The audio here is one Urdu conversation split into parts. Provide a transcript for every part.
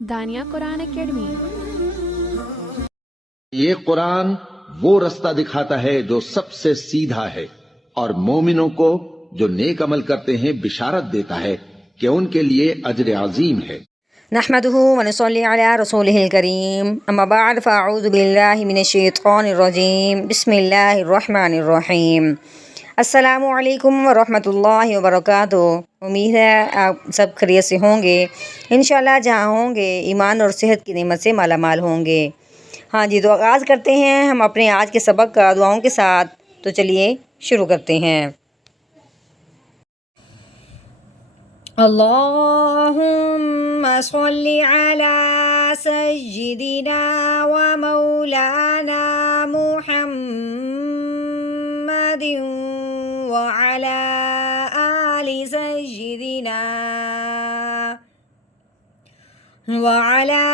دانیہ قرآن اکیڈمی۔ یہ قرآن وہ رستہ دکھاتا ہے جو سب سے سیدھا ہے، اور مومنوں کو جو نیک عمل کرتے ہیں بشارت دیتا ہے کہ ان کے لیے اجر عظیم ہے۔ نحمده ونصلي على رسوله الكريم اما بعد فاعوذ بالله من الشیطان الرجیم بسم اللہ الرحمن الرحیم۔ السلام علیکم ورحمۃ اللہ وبرکاتہ۔ امید ہے آپ سب خیریت سے ہوں گے، انشاءاللہ جہاں ہوں گے ایمان اور صحت کی نعمت سے مالا مال ہوں گے۔ ہاں جی، تو آغاز کرتے ہیں ہم اپنے آج کے سبق کا دعاؤں کے ساتھ۔ تو چلیے شروع کرتے ہیں۔ اللہم صلی علی سیدنا و مولانا محمد وعلی آل سیدنا وعلی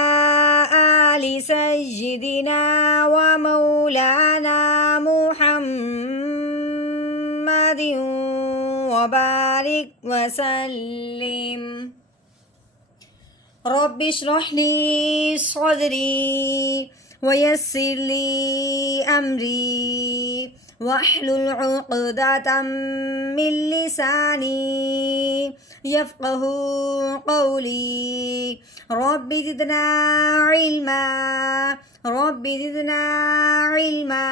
آل سیدنا و مولانا محمد وبارک وسلم۔ رب اشرح لی صدری ویسر لی امری واحلل عقدۃ من لسانی یفقہوا قولی۔ رب زدنا علما رب زدنا علما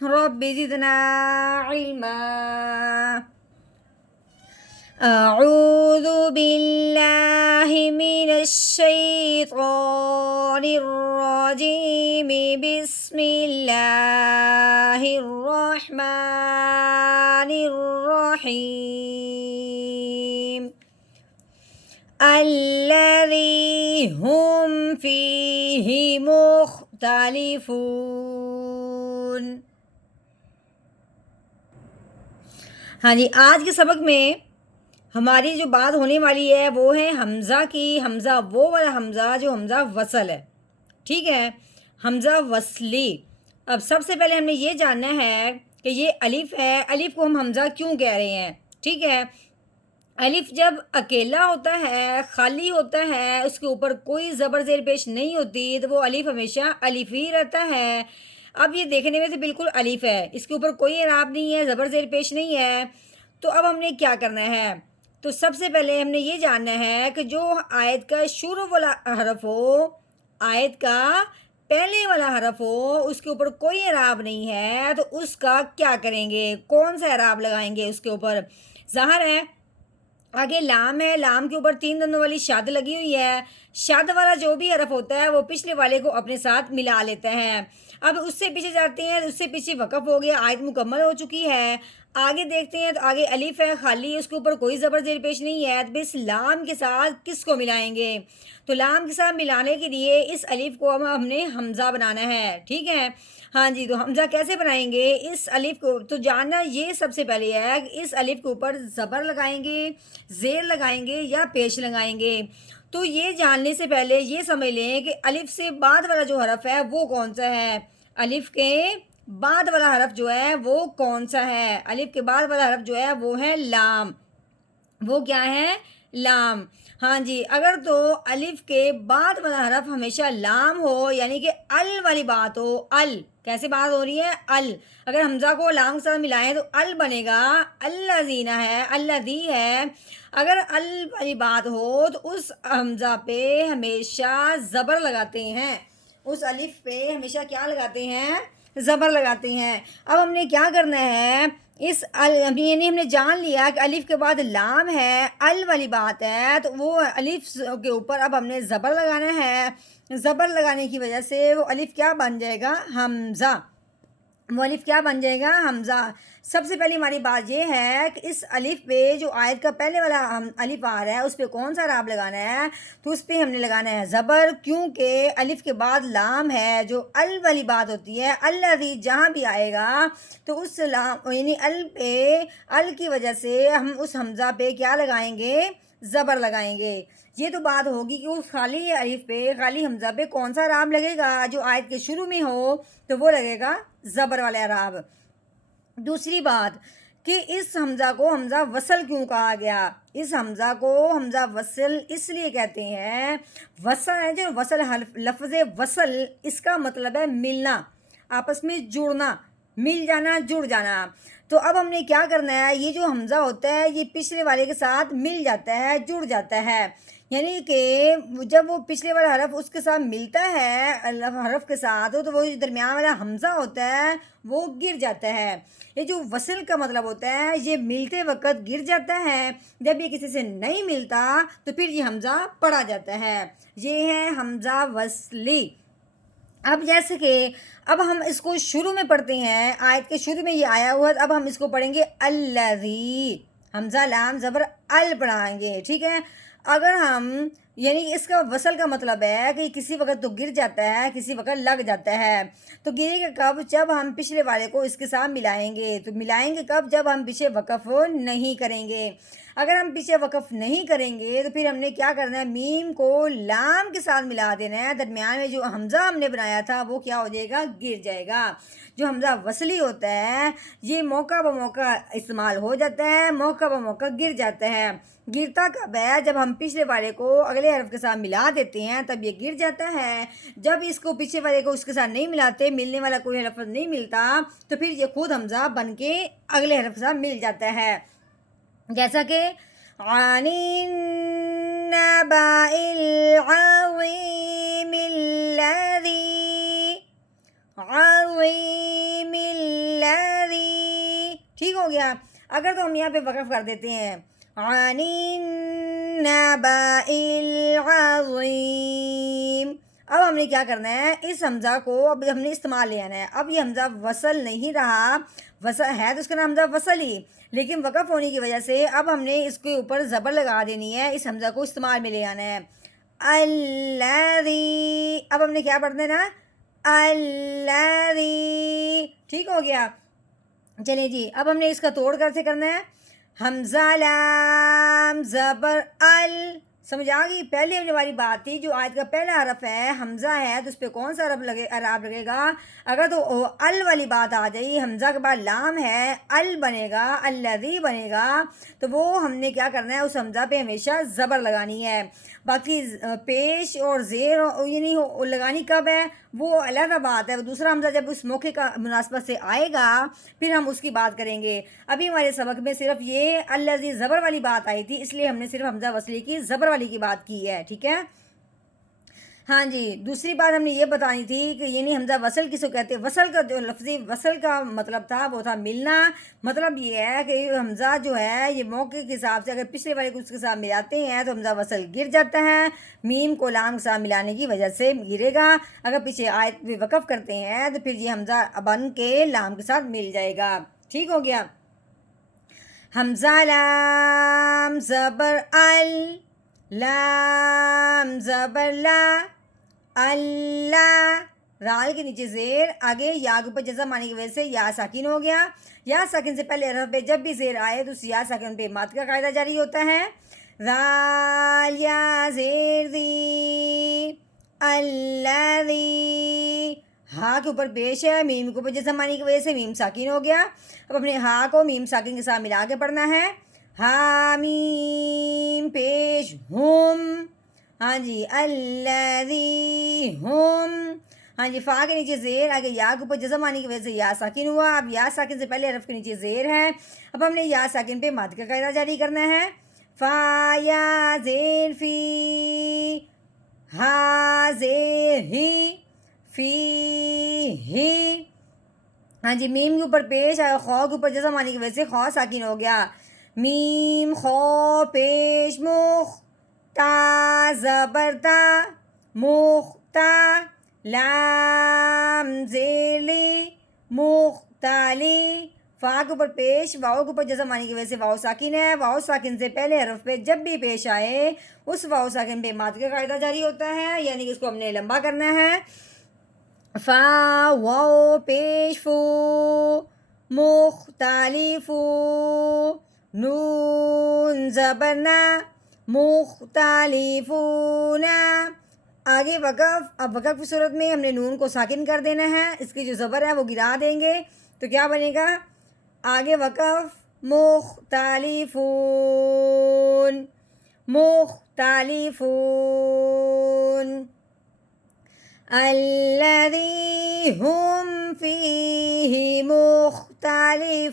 رب زدنا علما۔ اعوذ باللہ من الشیطان الرجیم بسم اللہ الرحمن الرحیم۔ الذی ہم فیہ مختلفون۔ ہاں جی، آج کے سبق میں ہماری جو بات ہونے والی ہے وہ ہے حمزہ کی۔ حمزہ وہ والا حمزہ جو حمزہ وصل ہے، ٹھیک ہے، حمزہ وصلی۔ اب سب سے پہلے ہم نے یہ جاننا ہے کہ یہ الف ہے، الف کو ہم حمزہ کیوں کہہ رہے ہیں، ٹھیک ہے۔ الف جب اکیلا ہوتا ہے، خالی ہوتا ہے، اس کے اوپر کوئی زبر زیر پیش نہیں ہوتی، تو وہ الف ہمیشہ الف ہی رہتا ہے۔ اب یہ دیکھنے میں سے بالکل الف ہے، اس کے اوپر کوئی اعراب نہیں ہے، زبر زیر پیش نہیں ہے۔ تو اب ہم نے کیا کرنا ہے؟ تو سب سے پہلے ہم نے یہ جاننا ہے کہ جو آیت کا شروع والا حرف ہو، آیت کا پہلے والا حرف ہو، اس کے اوپر کوئی اعراب نہیں ہے، تو اس کا کیا کریں گے، کون سا اعراب لگائیں گے اس کے اوپر؟ ظاہر ہے آگے لام ہے، لام کے اوپر 3 دندوں والی شد لگی ہوئی ہے۔ شد والا جو بھی حرف ہوتا ہے وہ پچھلے والے کو اپنے ساتھ ملا لیتا ہے۔ اب اس سے پیچھے جاتے ہیں، اس سے پیچھے وقف ہو گیا، آیت مکمل ہو چکی ہے۔ آگے دیکھتے ہیں تو آگے الف ہے خالی، اس کے اوپر کوئی زبر زیر پیش نہیں ہے، تو اس لام کے ساتھ کس کو ملائیں گے؟ تو لام کے ساتھ ملانے کے لیے اس الف کو ہم نے حمزہ بنانا ہے، ٹھیک ہے۔ ہاں جی، تو حمزہ کیسے بنائیں گے؟ اس الف کو تو جاننا یہ سب سے پہلے ہے کہ اس الف کے اوپر زبر لگائیں گے، زیر لگائیں گے یا پیش لگائیں گے۔ تو یہ جاننے سے پہلے یہ سمجھ لیں کہ الف سے بعد والا جو حرف ہے وہ کون سا ہے، الف کے بعد والا حرف جو ہے وہ کون سا ہے؟ الف کے بعد والا حرف جو ہے وہ ہے لام۔ وہ کیا ہے؟ لام۔ ہاں جی، اگر تو الف کے بعد والا حرف ہمیشہ لام ہو، یعنی کہ ال والی بات ہو، ال کیسے بات ہو رہی ہے؟ ال، اگر حمزہ کو لام کے ساتھ ملائیں تو ال بنے گا، الذین ہے، الذی ہے۔ اگر ال والی بات ہو تو اس حمزہ پہ ہمیشہ زبر لگاتے ہیں، اس الف پہ ہمیشہ کیا لگاتے ہیں؟ زبر لگاتے ہیں۔ اب ہم نے کیا کرنا ہے، یعنی ہم نے جان لیا کہ الف کے بعد لام ہے، ال والی بات ہے، تو وہ الف کے اوپر اب ہم نے زبر لگانا ہے۔ زبر لگانے کی وجہ سے وہ الف کیا بن جائے گا؟ حمزہ۔ وہ الف کیا بن جائے گا؟ حمزہ۔ سب سے پہلی ہماری بات یہ ہے کہ اس الف پہ جو آیت کا پہلے والا الف آ رہا ہے اس پہ کون سا اعراب لگانا ہے؟ تو اس پہ ہم نے لگانا ہے زبر، کیونکہ الف کے بعد لام ہے، جو ال والی بات ہوتی ہے، الذی جہاں بھی آئے گا تو اس لام یعنی ال پہ، ال کی وجہ سے ہم اس حمزہ پہ کیا لگائیں گے؟ زبر لگائیں گے۔ یہ تو بات ہوگی کہ اس خالی الف پہ، خالی حمزہ پہ کون سا اعراب لگے گا؟ جو آیت کے شروع میں ہو تو وہ لگے گا زبر والا اعراب۔ دوسری بات کہ اس حمزہ کو حمزہ وصل کیوں کہا گیا. اس حمزہ کو حمزہ وصل اس لیے کہتے ہیں. وصل ہے جو وصل لفظ وصل اس کا مطلب ہے ملنا, آپس میں جڑنا, مل جانا, جڑ جانا. تو اب ہم نے کیا کرنا ہے, یہ جو حمزہ ہوتا ہے یہ پچھلے والے کے ساتھ مل جاتا ہے, جڑ جاتا ہے. یعنی کہ جب وہ پچھلے والا حرف اس کے ساتھ ملتا ہے حرف کے ساتھ, تو وہ جو درمیان والا حمزہ ہوتا ہے وہ گر جاتا ہے. یہ جو وصل کا مطلب ہوتا ہے یہ ملتے وقت گر جاتا ہے, جب یہ کسی سے نہیں ملتا تو پھر یہ حمزہ پڑا جاتا ہے. یہ ہے حمزہ وصلی. اب جیسے کہ اب ہم اس کو شروع میں پڑھتے ہیں, آیت کے شروع میں یہ آیا ہوا ہے, اب ہم اس کو پڑھیں گے الذی, حمزہ لام زبر ال پڑھائیں گے, ٹھیک ہے. اگر ہم یعنی اس کا وصل کا مطلب ہے کہ کسی وقت تو گر جاتا ہے, کسی وقت لگ جاتا ہے. تو گرے گا کب, جب ہم پچھلے والے کو اس کے ساتھ ملائیں گے. تو ملائیں گے کب, جب ہم پیچھے وقف نہیں کریں گے. اگر ہم پیچھے وقف نہیں کریں گے تو پھر ہم نے کیا کرنا ہے, میم کو لام کے ساتھ ملا دینا ہے. درمیان میں جو حمزہ ہم نے بنایا تھا وہ کیا ہو جائے گا, گر جائے گا. جو حمزہ وصلی ہوتا ہے یہ موقع بموقع استعمال ہو جاتا ہے, موقع بموقع گر جاتا ہے. گرتا کب ہے, جب ہم پچھلے والے کو اگلے حرف کے ساتھ ملا دیتے ہیں تب یہ گر جاتا ہے. جب اس کو پیچھے والے کو اس کے ساتھ نہیں ملاتے, ملنے والا کوئی لفظ نہیں ملتا, تو پھر یہ خود حمزہ بن کے اگلے حرف کے ساتھ مل جاتا ہے. جیسا کہ عن النبأ العظیم الذی, عظیم الذی, ٹھیک ہو گیا. اگر تو ہم یہاں پہ وقف کر دیتے ہیں عن النبأ العظیم, اب ہم نے کیا کرنا ہے, اس حمزہ کو اب ہم نے استعمال لے آنا ہے. اب یہ حمزہ وصل نہیں رہا, وصل ہے تو اس کا نام حمزہ وصل ہی, لیکن وقف ہونے کی وجہ سے اب ہم نے اس کے اوپر زبر لگا دینی ہے, اس حمزہ کو استعمال میں لے آنا ہے. الذی, اب ہم نے کیا پڑھنا ہے نا, الذی, ٹھیک ہو گیا. چلیں جی, اب ہم نے اس کا توڑ کیسے کرنا ہے, حمزہ لام زبر ال, سمجھ آ گئی. پہلے ہماری بات تھی جو آیت کا پہلا حرف ہے حمزہ ہے تو اس پہ کون سا اعراب لگے گا. اگر تو ال والی بات آ جائے, حمزہ کے بعد لام ہے, ال بنے گا, الذی بنے گا, تو وہ ہم نے کیا کرنا ہے, اس حمزہ پہ ہمیشہ زبر لگانی ہے. باقی پیش اور زیر یعنی لگانی کب ہے وہ علیحدہ بات ہے. دوسرا حمزہ جب اس موقع کا مناسبت سے آئے گا پھر ہم اس کی بات کریں گے. ابھی ہمارے سبق میں صرف یہ الذی زبر والی بات آئی تھی, اس لیے ہم نے صرف حمزہ وصلی کی زبر والی کی بات کی ہے, ٹھیک ہے. ہاں جی, دوسری بات ہم نے یہ بتانی تھی کہ یعنی حمزہ وصل کس کو کہتے ہیں. وصل کا جو لفظی وصل کا مطلب تھا وہ تھا ملنا. مطلب یہ ہے کہ حمزہ جو ہے یہ موقع کے حساب سے اگر پچھلے والے کو اس کے ساتھ ملاتے ہیں تو حمزہ وصل گر جاتا ہے, میم کو لام کے ساتھ ملانے کی وجہ سے گرے گا. اگر پیچھے آیت بھی وقف کرتے ہیں تو پھر یہ حمزہ بن کے لام کے ساتھ مل جائے گا, ٹھیک ہو گیا. حمزہ لام زبر ال, لام زبر لا, اللہ, رال کے نیچے زیر, آگے یا کے اوپر جزم آنے کی وجہ سے یا ساکن ہو گیا. یا ساکن سے پہلے حرف پہ جب بھی زیر آئے تو اس یا ساکن پہ مد کا قاعدہ جاری ہوتا ہے. رال یا زیر دی, الذی, ہاں کے اوپر پیش ہے, میم کے اوپر جزم آنے کی وجہ سے میم ساکن ہو گیا. اب اپنے ہاں کو میم ساکن کے ساتھ ملا کے پڑھنا ہے. ہا میم پیش ہم, ہاں جی, الذی ہم, ہاں جی, فا کے نیچے زیر, آگے یا کے اوپر جزم آنے کی وجہ سے یا ساکن ہوا. اب یا ساکن سے پہلے حرف کے نیچے زیر ہے, اب ہم نے یا ساکن پہ مد کا قاعدہ جاری کرنا ہے. فا یا زیر فی, ہا زیر ہی, فی ہی, ہاں جی, میم کے اوپر پیش, خو کے اوپر جزم آنے کی وجہ سے خو ساکن ہو گیا. میم خو پیش مخ, تا زبر تا, مختا, لام زیلی, مختالی, فا کے اوپر پیش, واؤ کے اوپر جزم آنے کی وجہ سے واؤ ساکن ہے. واؤ ساکن سے پہلے حرف پہ جب بھی پیش آئے اس واؤ ساکن پہ ماد کا قاعدہ جاری ہوتا ہے, یعنی کہ اس کو ہم نے لمبا کرنا ہے. فا واؤ پیش فو, مختلف, نون زبر نا, مختلفون, آگے وقف. اب وقف کی صورت میں ہم نے نون کو ساکن کر دینا ہے, اس کی جو زبر ہے وہ گرا دیں گے تو کیا بنے گا, آگے وقف مختلفون مختلفون الذي هم فيه مختلفون